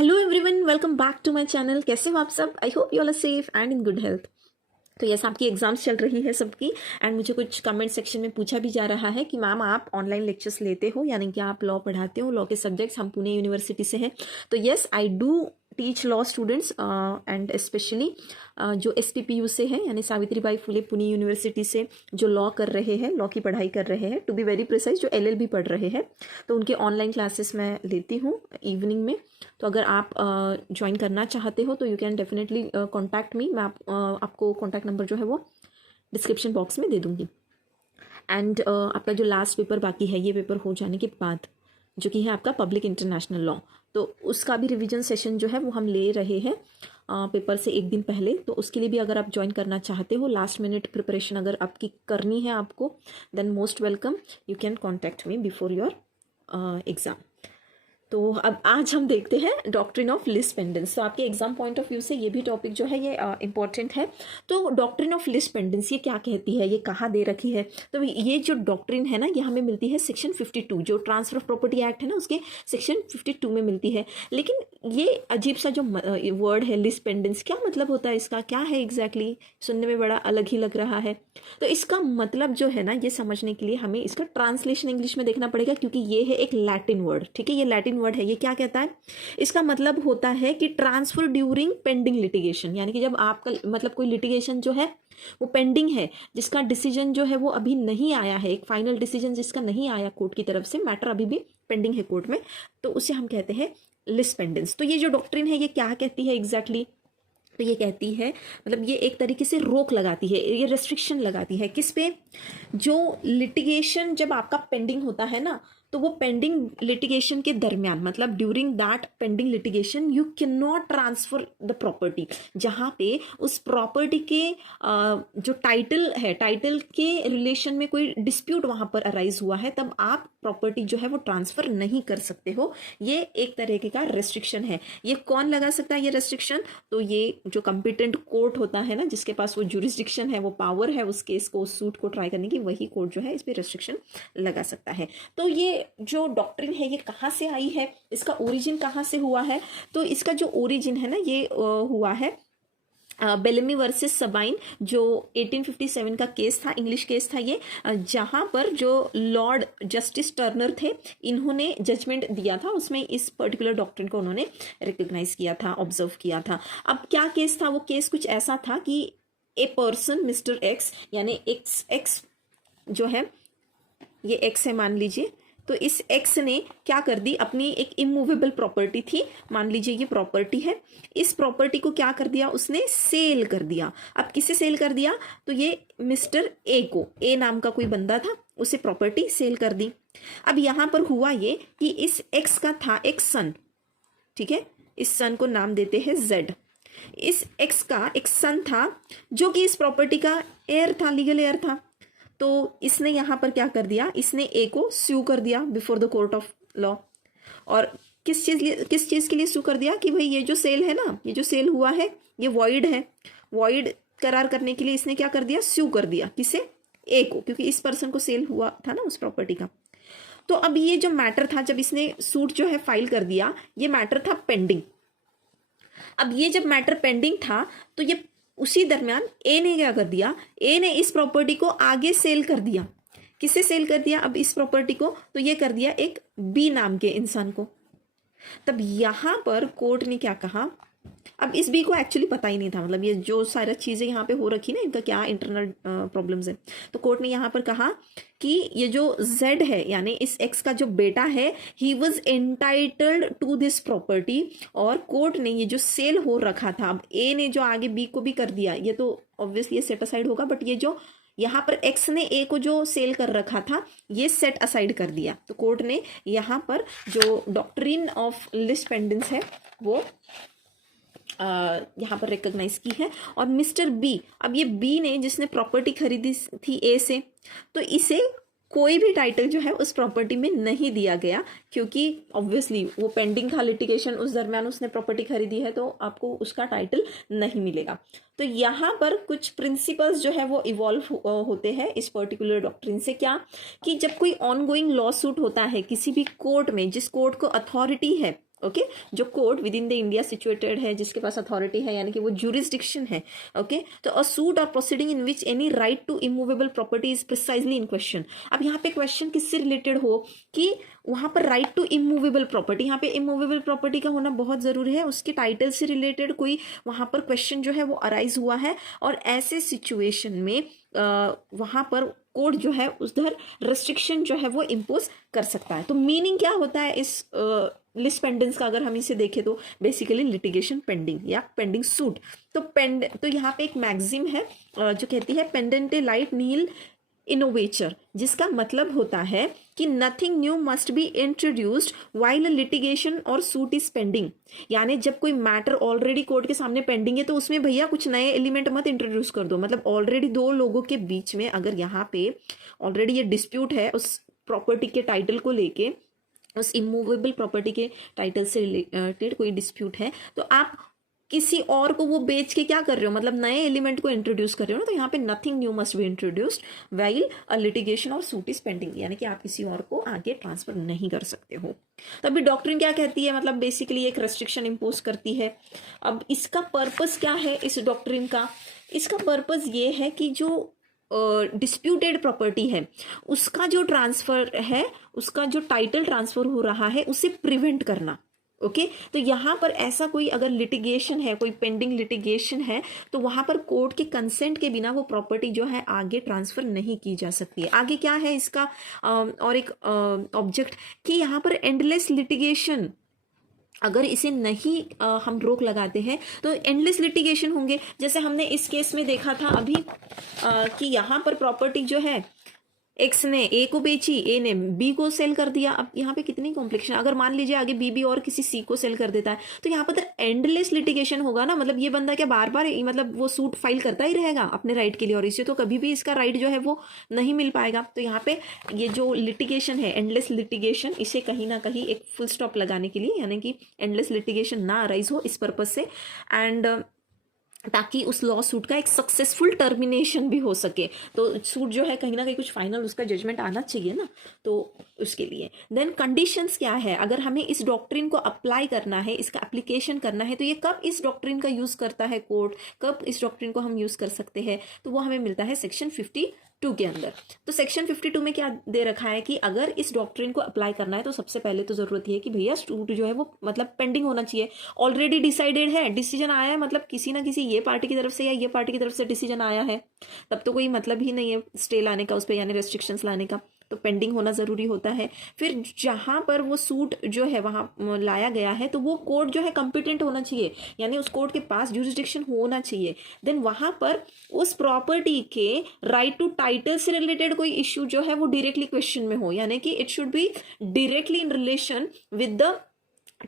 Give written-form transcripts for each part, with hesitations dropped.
Hello everyone, welcome back to my channel. कैसे हो आप सब? I hope you all are safe and in good health. तो yes, आपकी एग्जाम्स चल रही है सबकी, एंड मुझे कुछ कमेंट सेक्शन में पूछा भी जा रहा है कि मैम आप ऑनलाइन लेक्चर्स लेते हो, यानी कि आप लॉ पढ़ाते हो, लॉ के सब्जेक्ट्स। हम पुणे यूनिवर्सिटी से हैं, तो yes I do teach law students and specially जो SPPU से है, यानी सावित्रीबाई फुले पुणे यूनिवर्सिटी से जो लॉ कर रहे हैं, लॉ की पढ़ाई कर रहे हैं, टू बी वेरी प्रिसाइज जो LLB पढ़ रहे हैं, तो उनके ऑनलाइन क्लासेस मैं लेती हूँ इवनिंग में। तो अगर आप ज्वाइन करना चाहते हो तो you can definitely contact me. मैं आपको कॉन्टैक्ट नंबर जो है वो डिस्क्रिप्शन बॉक्स में दे दूँगी। एंड आपका जो लास्ट पेपर बाकी है, ये पेपर हो जाने के बाद, जो कि है आपका पब्लिक इंटरनेशनल लॉ, तो उसका भी रिवीजन सेशन जो है वो हम ले रहे हैं पेपर से एक दिन पहले। तो उसके लिए भी अगर आप ज्वाइन करना चाहते हो, लास्ट मिनट प्रिपरेशन अगर आपकी करनी है आपको, then most welcome, you can contact me before your exam. तो अब आज हम देखते हैं डॉक्ट्रिन ऑफ लिस पेंडेंस। तो आपके एग्जाम पॉइंट ऑफ व्यू से ये भी टॉपिक जो है ये इंपॉर्टेंट है। तो डॉक्ट्रिन ऑफ लिस पेंडेंस ये क्या कहती है, ये कहाँ दे रखी है? तो ये जो डॉक्ट्रिन है ना, ये हमें मिलती है सेक्शन 52, जो ट्रांसफर ऑफ प्रॉपर्टी एक्ट है ना, उसके सेक्शन 52 में मिलती है। लेकिन ये अजीब सा जो वर्ड है लिस पेंडेंस, क्या मतलब होता है इसका, क्या है एग्जैक्टली? सुनने में बड़ा अलग ही लग रहा है। तो इसका मतलब जो है ना, ये समझने के लिए हमें इसका ट्रांसलेशन इंग्लिश में देखना पड़ेगा, क्योंकि ये है एक लैटिन वर्ड। ठीक है, ये लैटिन वर्ड है। ये क्या कहता है? इसका मतलब होता है कि ट्रांसफर ड्यूरिंग पेंडिंग लिटिगेशन, यानी कि जब आपका मतलब कोई लिटिगेशन जो है वो पेंडिंग है, जिसका डिसीजन जो है वो अभी नहीं आया है, एक फाइनल डिसीजन जिसका नहीं आया कोर्ट की तरफ से, मैटर अभी भी पेंडिंग है कोर्ट में, तो उसे हम कहते हैं लिस पेंडेंस। तो ये जो डॉक्ट्रिन है ये क्या कहती है एग्जैक्टली? तो ये कहती है, मतलब ये एक तरीके से रोक लगाती है, ये रेस्ट्रिक्शन लगाती है किस पे? जो लिटिगेशन जब आपका पेंडिंग होता है ना, तो वो पेंडिंग लिटिगेशन के दरमियान, मतलब during that pending litigation you can not transfer the property. जहाँ पे उस प्रॉपर्टी के जो टाइटल है, टाइटल के रिलेशन में कोई डिस्प्यूट वहाँ पर अराइज हुआ है, तब आप प्रॉपर्टी जो है वो ट्रांसफर नहीं कर सकते हो। ये एक तरीके का रेस्ट्रिक्शन है। ये कौन लगा सकता है ये रेस्ट्रिक्शन? तो ये जो कंपिटेंट कोर्ट होता है ना, जिसके पास वो जुरिस्डिक्शन है, वो पावर है उस केस को, उस सूट को ट्राई करने की, वही कोर्ट जो है इस पर रेस्ट्रिक्शन लगा सकता है। तो ये जो डॉक्ट्रिन है ये कहाँ से आई है, इसका ओरिजिन कहाँ से हुआ है? तो इसका जो ओरिजिन है ना, ये हुआ है बेलेमी वर्सेस सबाइन, जो 1857 का केस था, इंग्लिश केस था ये, जहाँ पर जो लॉर्ड जस्टिस टर्नर थे, इन्होंने जजमेंट दिया था। उसमें इस पर्टिकुलर डॉक्ट्रिन को उन्होंने रिकॉग्नाइज किया था, ऑब्जर्व किया था। अब क्या केस था? वो केस कुछ ऐसा था कि ए पर्सन मिस्टर एक्स, यानी एक्स जो है, ये एक्स है मान लीजिए, तो इस एक्स ने क्या कर दी, अपनी एक इमूवेबल प्रॉपर्टी थी, मान लीजिए ये प्रॉपर्टी है, इस प्रॉपर्टी को क्या कर दिया उसने? सेल कर दिया। अब किसे सेल कर दिया? तो ये मिस्टर ए को, ए नाम का कोई बंदा था, उसे प्रॉपर्टी सेल कर दी। अब यहां पर हुआ ये कि इस एक्स का था एक सन, ठीक है, इस सन को नाम देते हैं जेड। इस एक्स का एक सन था जो कि इस प्रॉपर्टी का एयर था, लीगल एयर था। तो इसने यहां पर क्या कर दिया, इसने ए को स्यू कर दिया before the court of law. और किस चीज के लिए स्यू कर दिया? कि भाई ये जो सेल है ना, ये जो सेल हुआ है ये वॉइड है। वॉइड करार करने के लिए इसने क्या कर दिया? स्यू कर दिया। किसे? ए को, क्योंकि इस पर्सन को सेल हुआ था ना उस प्रॉपर्टी का। तो अब ये जो मैटर था, जब इसने सूट जो है फाइल कर दिया, ये मैटर था पेंडिंग। अब ये जब मैटर पेंडिंग था, तो ये उसी दरमियान ए ने क्या कर दिया? ए ने इस प्रॉपर्टी को आगे सेल कर दिया। किसे सेल कर दिया अब इस प्रॉपर्टी को? तो ये कर दिया एक बी नाम के इंसान को। तब यहां पर कोर्ट ने क्या कहा? अब इस बी को एक्चुअली पता ही नहीं था, मतलब ये जो सारी चीजें यहाँ पे हो रखी ना, इनका क्या इंटरनल प्रॉब्लम्स है। तो कोर्ट ने यहाँ पर कहा कि ये जो जेड है, यानी इस एक्स का जो बेटा है, he was entitled to this property. और कोर्ट ने ये जो सेल हो रखा था, अब ए ने जो आगे बी को भी कर दिया, ये तो ऑब्वियसली ये सेट असाइड होगा, बट ये जो यहाँ पर एक्स ने ए को जो सेल कर रखा था, ये सेट असाइड कर दिया। तो कोर्ट ने यहाँ पर जो डॉक्ट्रिन ऑफ लिस पेंडेंस है वो यहाँ पर रिकॉग्नाइज की है। और मिस्टर बी, अब ये बी ने जिसने प्रॉपर्टी खरीदी थी ए से, तो इसे कोई भी टाइटल जो है उस प्रॉपर्टी में नहीं दिया गया, क्योंकि ऑब्वियसली वो पेंडिंग था लिटिगेशन, उस दरमियान उसने प्रॉपर्टी खरीदी है, तो आपको उसका टाइटल नहीं मिलेगा। तो यहाँ पर कुछ प्रिंसिपल्स जो है वो इवॉल्व होते हैं इस पर्टिकुलर डॉक्ट्रिन से। क्या? कि जब कोई ऑनगोइंग लॉ सूट होता है किसी भी कोर्ट में, जिस कोर्ट को अथॉरिटी है ओके जो court with in the India situated है, जिसके पास अथॉरिटी है, यानी कि वो जुरिस्डिक्शन है। ओके तो अ सूट और proceeding in which any right to immovable property is precisely in question. अब यहाँ पे क्वेश्चन किससे रिलेटेड हो कि वहां पर राइट टू इमूवेबल प्रॉपर्टी, यहाँ पे इमूवेबल प्रॉपर्टी का होना बहुत जरूरी है, उसके टाइटल से रिलेटेड कोई वहां पर क्वेश्चन जो है वो अराइज हुआ है, और ऐसे सिचुएशन में वहां पर कोर्ट जो है उधर रेस्ट्रिक्शन जो है वो इम्पोज कर सकता है। तो मीनिंग क्या होता है इस लिस पेंडेंस का, अगर हम इसे देखें तो बेसिकली लिटिगेशन पेंडिंग या पेंडिंग सूट। तो यहाँ पे एक मैक्सिम है जो कहती है पेंडेंटे लाइट नील इनोवेचर, जिसका मतलब होता है कि nothing new must be introduced while litigation और सूट इज पेंडिंग। यानी जब कोई मैटर ऑलरेडी कोर्ट के सामने पेंडिंग है तो उसमें भैया कुछ नए एलिमेंट मत इंट्रोड्यूस कर दो। मतलब ऑलरेडी दो लोगों के बीच में अगर यहाँ पे ऑलरेडी ये डिस्प्यूट है उस प्रॉपर्टी के टाइटल को लेके, उस इमूवेबल प्रॉपर्टी के टाइटल से रिलेटेड कोई डिस्प्यूट है, तो आप किसी और को वो बेच के क्या कर रहे हो, मतलब नए एलिमेंट को इंट्रोड्यूस कर रहे हो ना। तो यहाँ पे nothing new must be introduced while a litigation और सूट इज पेंडिंग, यानी कि आप किसी और को आगे ट्रांसफर नहीं कर सकते हो। तो अभी डॉक्ट्रिन क्या कहती है, मतलब बेसिकली एक रेस्ट्रिक्शन इम्पोज करती है। अब इसका पर्पस क्या है इस डॉक्ट्रिन का, इसका पर्पस ये है कि जो डिस्प्यूटेड प्रॉपर्टी है उसका जो ट्रांसफर है, उसका जो टाइटल ट्रांसफर हो रहा है उसे प्रिवेंट करना। ओके तो यहाँ पर ऐसा कोई अगर लिटिगेशन है, कोई पेंडिंग लिटिगेशन है, तो वहां पर कोर्ट के कंसेंट के बिना वो प्रॉपर्टी जो है आगे ट्रांसफर नहीं की जा सकती है। आगे क्या है इसका और एक ऑब्जेक्ट कि यहाँ पर एंडलेस लिटिगेशन, अगर इसे नहीं हम रोक लगाते हैं तो एंडलेस लिटिगेशन होंगे। जैसे हमने इस केस में देखा था अभी कि यहाँ पर प्रॉपर्टी जो है एक्स ने ए को बेची, ए ने बी को सेल कर दिया। अब यहाँ पे कितनी कॉम्प्लिकेशन, अगर मान लीजिए आगे बी भी और किसी सी को सेल कर देता है तो यहाँ पर एंडलेस लिटिगेशन होगा ना। मतलब ये बंदा क्या बार बार मतलब वो सूट फाइल करता ही रहेगा अपने राइट के लिए, और इसे तो कभी भी इसका राइट जो है वो नहीं मिल पाएगा। तो यहाँ पे ये जो लिटिगेशन है एंडलेस लिटिगेशन, इसे कहीं ना कहीं एक फुल स्टॉप लगाने के लिए, यानी कि एंडलेस लिटिगेशन ना अराइज हो इस पर्पज से, एंड ताकि उस लॉ सूट का एक सक्सेसफुल टर्मिनेशन भी हो सके। तो सूट जो है कहीं ना कहीं कुछ फाइनल उसका जजमेंट आना चाहिए ना, तो उसके लिए। देन कंडीशंस क्या है, अगर हमें इस डॉक्ट्रिन को अप्लाई करना है, इसका एप्लीकेशन करना है, तो ये कब इस डॉक्ट्रिन का यूज करता है कोर्ट, कब इस डॉक्ट्रिन को हम यूज कर सकते हैं, तो वो हमें मिलता है सेक्शन 52 के अंदर। तो सेक्शन 52 में क्या दे रखा है कि अगर इस डॉक्ट्रिन को अप्लाई करना है तो सबसे पहले तो जरूरत है कि भैया सूट जो है वो मतलब पेंडिंग होना चाहिए, ऑलरेडी डिसाइडेड है, डिसीजन आया है, मतलब किसी ना किसी ये पार्टी की तरफ से या ये पार्टी की तरफ से डिसीजन आया है, तब तो कोई मतलब ही नहीं है स्टे लाने का उस पर, यानी रेस्ट्रिक्शंस लाने का। तो पेंडिंग होना जरूरी होता है। फिर जहां पर वो सूट जो है वहां लाया गया है तो वो कोर्ट जो है कॉम्पिटेंट होना चाहिए, यानी उस कोर्ट के पास जुरिस्डिक्शन होना चाहिए। देन वहां पर उस प्रॉपर्टी के राइट टू टाइटल से रिलेटेड कोई इश्यू जो है वो डायरेक्टली क्वेश्चन में हो, यानी कि it should be directly in relation with the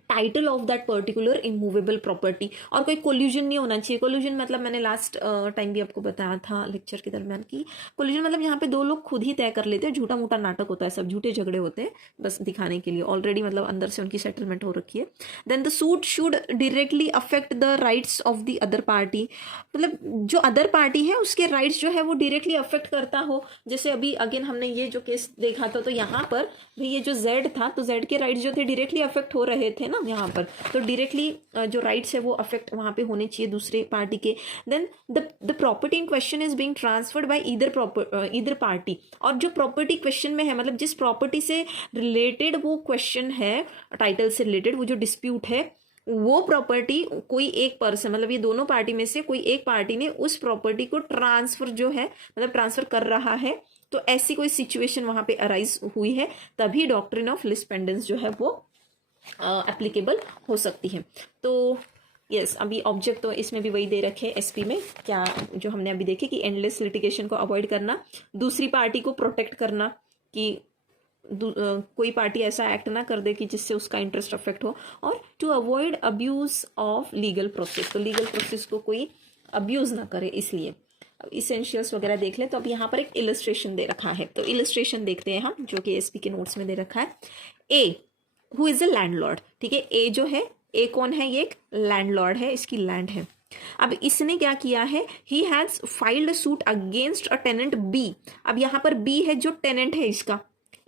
title of that particular immovable property, और कोई कोल्यूजन नहीं होना चाहिए। कोल्यूजन मतलब मैंने लास्ट टाइम भी आपको बताया था लेक्चर के दरमियान की कोल्यूजन मतलब यहाँ पे दो लोग खुद ही तय कर लेते हैं, झूठा मोटा नाटक होता है, सब झूठे झगड़े होते हैं बस दिखाने के लिए, ऑलरेडी मतलब अंदर से उनकी सेटलमेंट हो रखी है। Then the suit should directly affect the rights of the other party, मतलब जो अदर पार्टी है उसके राइट्स जो है वो डायरेक्टली अफेक्ट करता हो। जैसे अभी अगेन हमने ये जो केस देखा था, तो यहाँ पर भी ये जो जेड था, तो जेड के राइट्स जो थे डायरेक्टली अफेक्ट हो रहे थे ना यहाँ पर, तो डायरेक्टली जो राइट्स है वो अफेक्ट वहां पे होने चाहिए दूसरे पार्टी के। Then the property in question is being transferred by either party, और जो प्रॉपर्टी क्वेश्चन में है, मतलब जिस प्रॉपर्टी से रिलेटेड वो क्वेश्चन है, टाइटल से रिलेटेड वो जो डिस्प्यूट है, वो प्रॉपर्टी कोई एक पर्सन, मतलब ये दोनों पार्टी में से कोई एक पार्टी ने उस प्रॉपर्टी को ट्रांसफर जो है मतलब ट्रांसफर कर रहा है, तो ऐसी कोई सिचुएशन वहां पे अराइज हुई है, तभी डॉक्ट्रिन ऑफ लिस पेंडेंस जो है वो एप्लीकेबल हो सकती है। तो यस अभी ऑब्जेक्ट तो इसमें भी वही दे रखे एसपी में, क्या जो हमने अभी देखे कि एंडलेस लिटिगेशन को अवॉइड करना, दूसरी पार्टी को प्रोटेक्ट करना कि कोई पार्टी ऐसा एक्ट ना कर दे कि जिससे उसका इंटरेस्ट अफेक्ट हो, और to avoid abuse of legal process, तो लीगल प्रोसेस को कोई अब्यूज ना करे, इसलिए इसेंशियल्स वगैरह देख लें। तो अब यहाँ पर एक इलस्ट्रेशन दे रखा है, तो इलस्ट्रेशन देखते हैं हम, जो कि एसपी के नोट्स में दे रखा है। A who is a landlord, ठीक है, ए जो है, ए कौन है, ये एक लैंडलॉर्ड है, इसकी लैंड है। अब इसने क्या किया है, he has filed a suit against a tenant B. अब यहाँ पर बी है जो टेनेंट है इसका,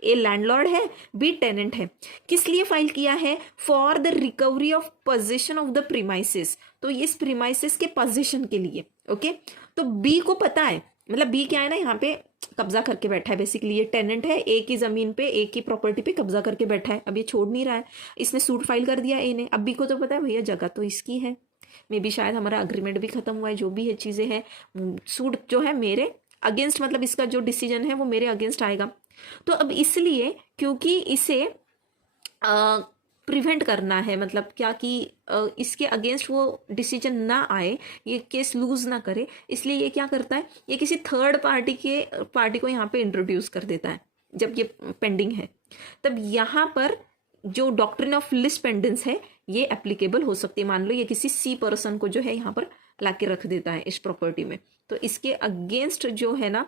ए लैंडलॉर्ड है, बी टेनेंट है। किस लिए फाइल किया है? For the recovery of possession of the premises, तो इस प्रीमाइसेस के पोजीशन के लिए। ओके, तो बी को पता है, मतलब बी क्या है ना, यहाँ पे कब्जा करके बैठा है बेसिकली, ये टेनेंट है, ए की जमीन पे, ए की प्रॉपर्टी पे कब्जा करके बैठा है, अब ये छोड़ नहीं रहा है, इसने सूट फाइल कर दिया ए ने। अब बी को तो पता है भैया जगह तो इसकी है, मे बी शायद हमारा अग्रीमेंट भी खत्म हुआ है, जो भी है चीजें हैं, सूट जो है मेरे अगेंस्ट, मतलब इसका जो डिसीजन है वो मेरे अगेंस्ट आएगा। तो अब इसलिए क्योंकि इसे प्रिवेंट करना है, मतलब क्या कि इसके अगेंस्ट वो डिसीजन ना आए, ये केस लूज ना करे, इसलिए ये क्या करता है, ये किसी थर्ड पार्टी को यहाँ पे इंट्रोड्यूस कर देता है जब ये पेंडिंग है। तब यहाँ पर जो डॉक्ट्रिन ऑफ लिस पेंडेंस है ये एप्लीकेबल हो सकती है। मान लो ये किसी सी पर्सन को जो है यहाँ पर लाके रख देता है इस प्रॉपर्टी में, तो इसके अगेंस्ट जो है ना,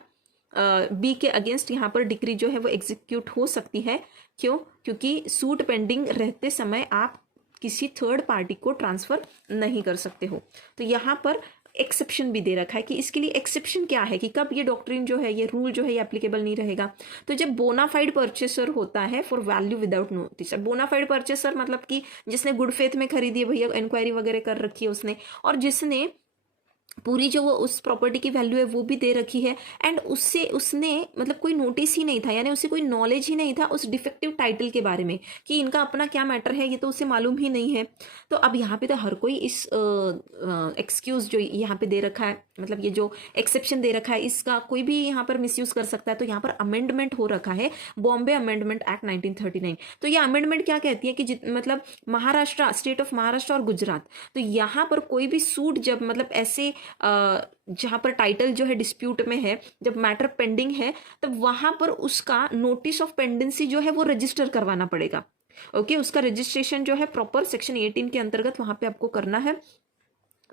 बी के अगेंस्ट यहाँ पर डिक्री जो है वो एग्जीक्यूट हो सकती है। क्यों? क्योंकि सूट पेंडिंग रहते समय आप किसी थर्ड पार्टी को ट्रांसफर नहीं कर सकते हो। तो यहाँ पर एक्सेप्शन भी दे रखा है कि इसके लिए एक्सेप्शन क्या है, कि कब ये डॉक्ट्रिन जो है, ये रूल जो है ये एप्लीकेबल नहीं रहेगा। तो जब बोनाफाइड परचेसर होता है for value without notice. Bona fide purchaser मतलब कि जिसने गुड फेथ में खरीदी है भैया, इंक्वायरी वगैरह कर रखी है उसने, और जिसने पूरी जो वो उस प्रॉपर्टी की वैल्यू है वो भी दे रखी है, एंड उसने मतलब कोई नोटिस ही नहीं था, यानी उसे कोई नॉलेज ही नहीं था उस डिफेक्टिव टाइटल के बारे में कि इनका अपना क्या मैटर है, ये तो उसे मालूम ही नहीं है। तो अब यहाँ पे तो हर कोई इस एक्सक्यूज जो यहाँ पे दे रखा है, मतलब ये जो एक्सेप्शन दे रखा है, इसका कोई भी यहाँ पर मिसयूज कर सकता है। तो यहाँ पर अमेंडमेंट हो रखा है, बॉम्बे अमेंडमेंट एक्ट 1939। तो ये अमेंडमेंट क्या कहती है कि मतलब महाराष्ट्र, स्टेट ऑफ महाराष्ट्र और गुजरात, तो यहाँ पर कोई भी सूट जब मतलब ऐसे जहां पर टाइटल जो है डिस्प्यूट में है, जब मैटर पेंडिंग है, तब वहां पर उसका नोटिस ऑफ पेंडेंसी जो है वो रजिस्टर करवाना पड़ेगा। ओके, उसका रजिस्ट्रेशन जो है प्रॉपर सेक्शन 18 के अंतर्गत वहां पे आपको करना है,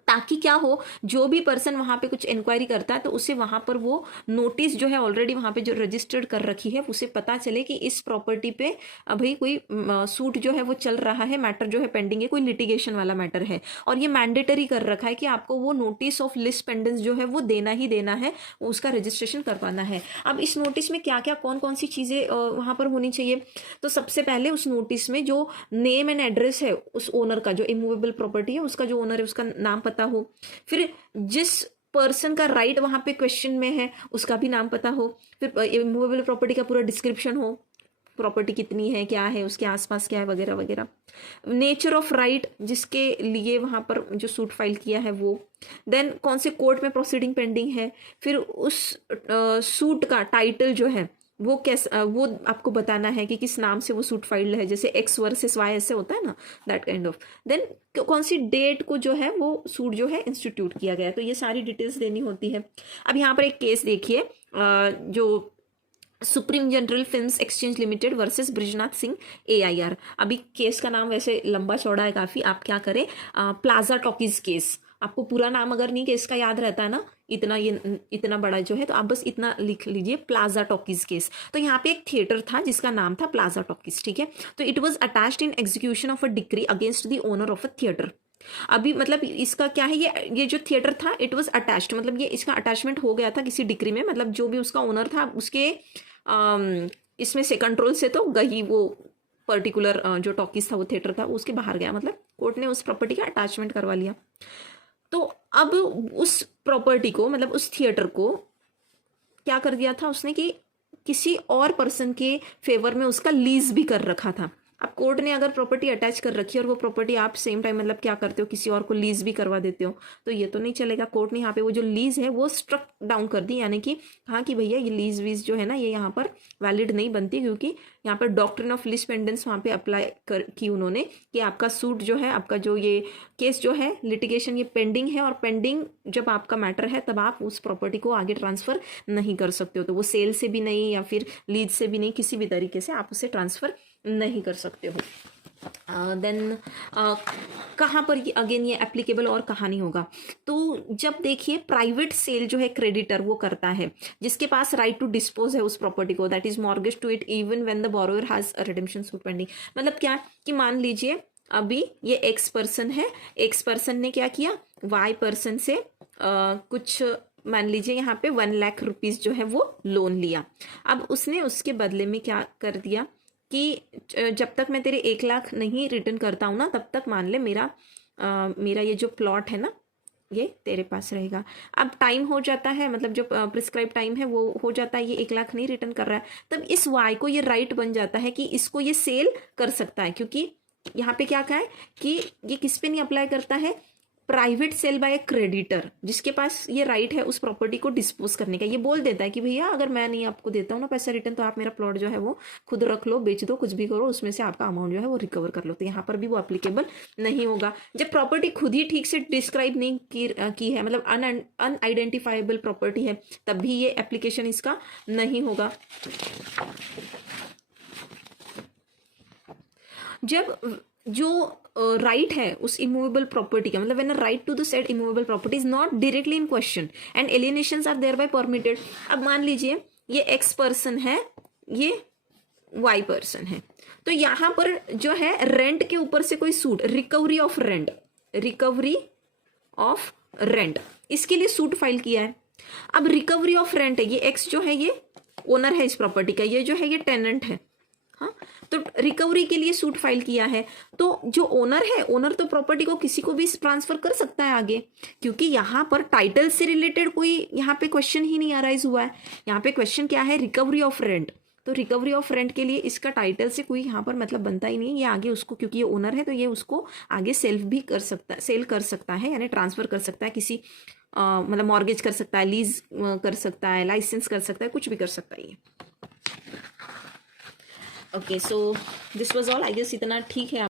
ताकि क्या हो, जो भी पर्सन वहां पे कुछ इंक्वायरी करता है तो उसे वहां पर वो नोटिस जो है ऑलरेडी वहां पे जो रजिस्टर्ड कर रखी है उसे पता चले कि इस प्रॉपर्टी पे भाई कोई सूट जो है वो चल रहा है, मैटर जो है पेंडिंग है, कोई लिटिगेशन वाला मैटर है। और ये मैंडेटरी कर रखा है कि आपको वो नोटिस ऑफ लिस्ट पेंडेंस जो है वो देना ही देना है, उसका रजिस्ट्रेशन करवाना है। अब इस नोटिस में क्या क्या कौन कौन सी चीजें वहां पर होनी चाहिए, तो सबसे पहले उस नोटिस में जो नेम एंड एड्रेस है उस ओनर का, जो इमूवेबल प्रॉपर्टी है उसका जो ओनर है उसका नाम पता हो, फिर जिस पर्सन का राइट वहां पे क्वेश्चन में है उसका भी नाम पता हो, फिर इमूवेबल प्रॉपर्टी का पूरा डिस्क्रिप्शन हो, प्रॉपर्टी कितनी है, क्या है, उसके आसपास क्या है, वगैरह वगैरह। नेचर ऑफ राइट जिसके लिए वहां पर जो सूट फाइल किया है वो, देन कौन से कोर्ट में प्रोसीडिंग पेंडिंग है, फिर उस सूट का टाइटल जो है वो कैसा, वो आपको बताना है कि किस नाम से वो सूट फाइल्ड है, जैसे एक्स वर्सेस वाई ऐसे होता है ना, दैट काइंड ऑफ। देन कौन सी डेट को जो है वो सूट जो है इंस्टीट्यूट किया गया, तो ये सारी डिटेल्स देनी होती है। अब यहाँ पर एक केस देखिए, जो supreme general films exchange limited versus Brijnath Singh AIR। अभी केस का नाम वैसे लंबा चौड़ा है काफी, आप क्या करें, प्लाजा टॉकीज केस, आपको पूरा नाम अगर नहीं केस का याद रहता है ना, इतना बड़ा जो है, तो आप बस इतना लिख लीजिए, प्लाजा टॉकीज केस। तो यहाँ पे एक थिएटर था जिसका नाम था प्लाजा टॉकीज, ठीक है। तो it was attached in execution of a decree against the owner of a theatre. अभी मतलब इसका क्या है, ये जो थिएटर था इट वाज अटैच्ड, मतलब ये इसका अटैचमेंट हो गया था किसी डिक्री में, मतलब जो भी उसका ओनर था उसके इसमें से कंट्रोल से तो गई वो पर्टिकुलर जो टॉकीज था, वो थिएटर था, उसके बाहर गया, मतलब कोर्ट ने उस प्रॉपर्टी का अटैचमेंट करवा लिया। तो अब उस प्रॉपर्टी को, मतलब उस थिएटर को क्या कर दिया था उसने कि किसी और पर्सन के फेवर में उसका लीज भी कर रखा था। अब कोर्ट ने अगर प्रॉपर्टी अटैच कर रखी है और वो प्रॉपर्टी आप सेम टाइम मतलब क्या करते हो, किसी और को लीज भी करवा देते हो, तो ये तो नहीं चलेगा। कोर्ट ने यहाँ पे वो जो लीज है वो स्ट्रक डाउन कर दी, यानी कि हाँ कि भैया ये लीज वीज जो है ना ये यहाँ पर वैलिड नहीं बनती, क्योंकि यहाँ पर डॉक्ट्रिन ऑफ लिस पेंडेंस वहाँ पे अप्लाई की उन्होंने कि आपका सूट जो है, आपका जो ये केस जो है लिटिगेशन ये पेंडिंग है, और पेंडिंग जब आपका मैटर है तब आप उस प्रॉपर्टी को आगे ट्रांसफर नहीं कर सकते हो। तो वो सेल से भी नहीं या फिर लीज से भी नहीं, किसी भी तरीके से आप उसे ट्रांसफर नहीं कर सकते हो। देन कहाँ पर अगेन ये एप्लीकेबल और कहाँ नहीं होगा, तो जब देखिए प्राइवेट सेल जो है क्रेडिटर वो करता है, जिसके पास राइट टू डिस्पोज है उस प्रॉपर्टी को, that is mortgage to it even when the borrower has a redemption suit pending. मतलब क्या कि मान लीजिए अभी ये एक्स पर्सन है, एक्स पर्सन ने क्या किया, वाई पर्सन से कुछ मान लीजिए यहाँ पे 1,00,000 रुपीज़ जो है वो लोन लिया। अब उसने उसके बदले में क्या कर दिया कि जब तक मैं तेरे 1,00,000 नहीं रिटर्न करता हूँ ना, तब तक मान ले मेरा ये जो प्लॉट है ना, ये तेरे पास रहेगा। अब टाइम हो जाता है, मतलब जो प्रिस्क्राइब टाइम है वो हो जाता है, ये 1,00,000 नहीं रिटर्न कर रहा है, तब इस वाई को ये राइट बन जाता है कि इसको ये सेल कर सकता है। क्योंकि यहाँ पे क्या कहा है कि ये किस पे नहीं अप्लाई करता है, private sale by a creditor, जिसके पास ये राइट है उस प्रॉपर्टी को डिस्पोज करने का। ये बोल देता है कि भैया अगर मैं नहीं आपको देता हूँ ना पैसा रिटर्न, तो आप मेरा प्लॉट जो है वो खुद रख लो, बेच दो, कुछ भी करो, उसमें से आपका अमाउंट जो है वो रिकवर कर लो। तो यहाँ पर भी वो अप्लीकेबल नहीं होगा। जब प्रॉपर्टी खुद ही ठीक से डिस्क्राइब नहीं की है, मतलब अनआइडेंटिफाइबल प्रॉपर्टी है, तब भी ये एप्लीकेशन इसका नहीं होगा। जब जो राइट है उस इमूवेबल प्रॉपर्टी का, मतलब when a right to the said immovable property is not directly in question and alienations are thereby permitted. अब मान लीजिए ये एक्स पर्सन है, ये वाई पर्सन है, तो यहाँ पर जो है रेंट के ऊपर से कोई suit, recovery of rent, recovery of rent, इसके लिए सूट फाइल किया है। अब रिकवरी ऑफ रेंट है, ये एक्स जो है ये ओनर है इस प्रॉपर्टी का, ये जो है ये टेनेंट है, हाँ, तो रिकवरी के लिए सूट फाइल किया है। तो जो ओनर है, ओनर तो प्रॉपर्टी को किसी को भी ट्रांसफर कर सकता है आगे, क्योंकि यहाँ पर टाइटल से रिलेटेड कोई यहाँ पे क्वेश्चन ही नहीं अराइज हुआ है। यहाँ पे क्वेश्चन क्या है, रिकवरी ऑफ रेंट। तो रिकवरी ऑफ रेंट के लिए इसका टाइटल से कोई यहाँ पर मतलब बनता ही नहीं है। ये आगे उसको, क्योंकि ये ओनर है तो ये उसको आगे सेल कर सकता है, यानी ट्रांसफर कर सकता है किसी मतलब मॉर्गेज कर सकता है, लीज कर सकता है, लाइसेंस कर सकता है, कुछ भी कर सकता है ये। Okay, so this was all, I guess इतना ठीक है।